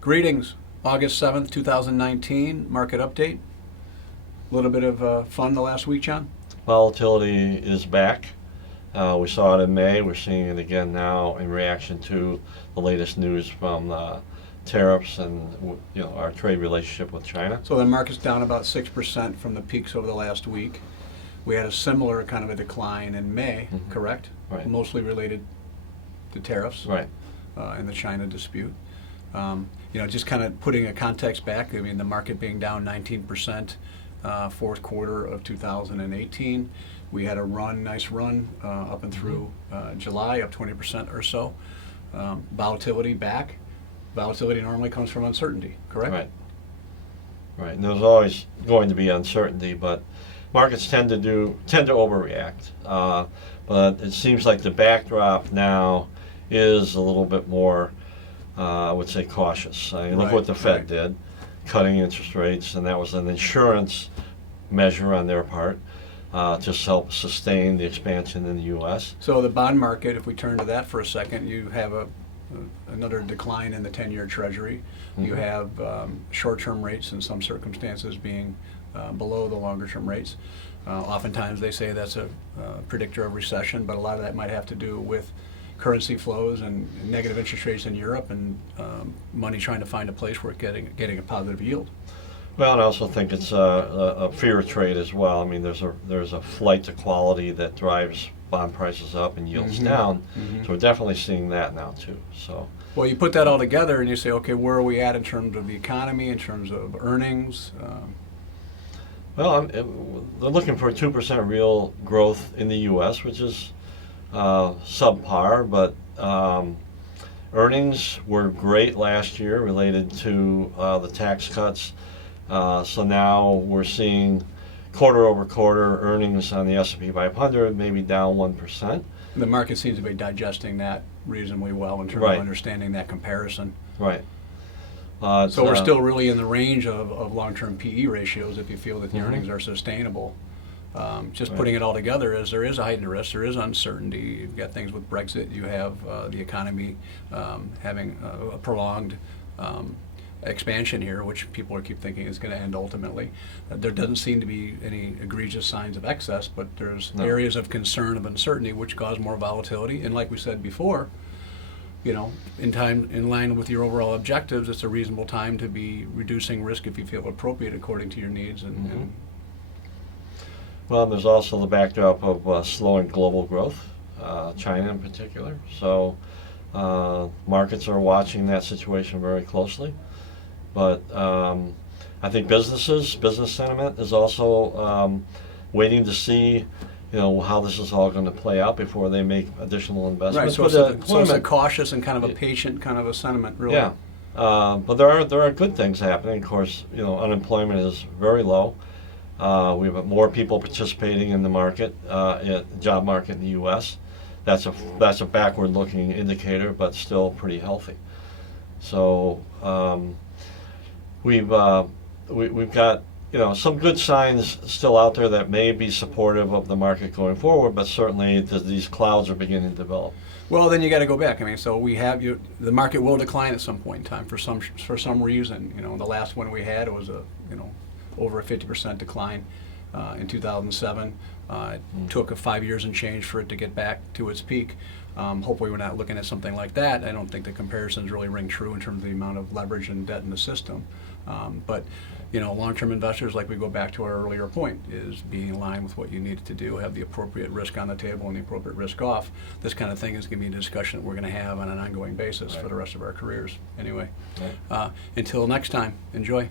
Greetings, August 7th, 2019, market update. A little bit of fun the last week, John? Volatility is back. We saw it in May. We're seeing it again now in reaction to the latest news from tariffs and our trade relationship with China. So the market's down about 6% from the peaks over the last week. We had a similar kind of a decline in May, correct? Right. Mostly related to tariffs. Right. And the China dispute. Just kind of putting a context back, I mean, the market being down 19% fourth quarter of 2018. We had a nice run up and through July, up 20% or so. Volatility back. Volatility normally comes from uncertainty, correct? Right. Right. And there's always going to be uncertainty, but markets tend to overreact. But it seems like the backdrop now is a little bit more, I would say, cautious. Look what the Fed did, cutting interest rates, and that was an insurance measure on their part to help sustain the expansion in the U.S. So the bond market, if we turn to that for a second, you have another decline in the 10-year Treasury. You have short-term rates in some circumstances being below the longer-term rates. Oftentimes they say that's a predictor of recession, but a lot of that might have to do with currency flows and negative interest rates in Europe and money trying to find a place where it's getting a positive yield. Well, and I also think it's a fear trade as well. I mean, there's a flight to quality that drives bond prices up and yields down. So we're definitely seeing that now too. So. Well, you put that all together and you say, okay, where are we at in terms of the economy, in terms of earnings? Well, they're looking for 2% real growth in the U.S., which is subpar, but earnings were great last year related to the tax cuts. So now we're seeing quarter over quarter earnings on the S&P 500 maybe down 1%. The market seems to be digesting that reasonably well in terms of understanding that comparison. Right. So we're still really in the range of long-term PE ratios if you feel that the earnings are sustainable. Just putting it all together, as there is a heightened risk, there is uncertainty. You've got things with Brexit. You have the economy having a prolonged expansion here, which people keep thinking is going to end ultimately. There doesn't seem to be any egregious signs of excess, but there's areas of concern, of uncertainty, which cause more volatility. And like we said before, in line with your overall objectives, it's a reasonable time to be reducing risk if you feel appropriate according to your needs. Well, there's also the backdrop of slowing global growth, China in particular. So markets are watching that situation very closely. But I think business sentiment is also waiting to see how this is all going to play out before they make additional investments. Right, so it's a cautious and kind of a patient kind of a sentiment, really. Yeah, but there are good things happening. Of course, unemployment is very low. We have more people participating in the market, job market in the U.S. That's a backward-looking indicator, but still pretty healthy. So we've got some good signs still out there that may be supportive of the market going forward, but certainly these clouds are beginning to develop. Well, then you got to go back. I mean, so we have the market will decline at some point in time for some reason. The last one we had was over a 50% decline in 2007. It took 5 years and change for it to get back to its peak. Hopefully we're not looking at something like that. I don't think the comparisons really ring true in terms of the amount of leverage and debt in the system. But long-term investors, like we go back to our earlier point, is being in line with what you need to do, have the appropriate risk on the table and the appropriate risk off. This kind of thing is going to be a discussion that we're going to have on an ongoing basis for the rest of our careers. Anyway, until next time, enjoy.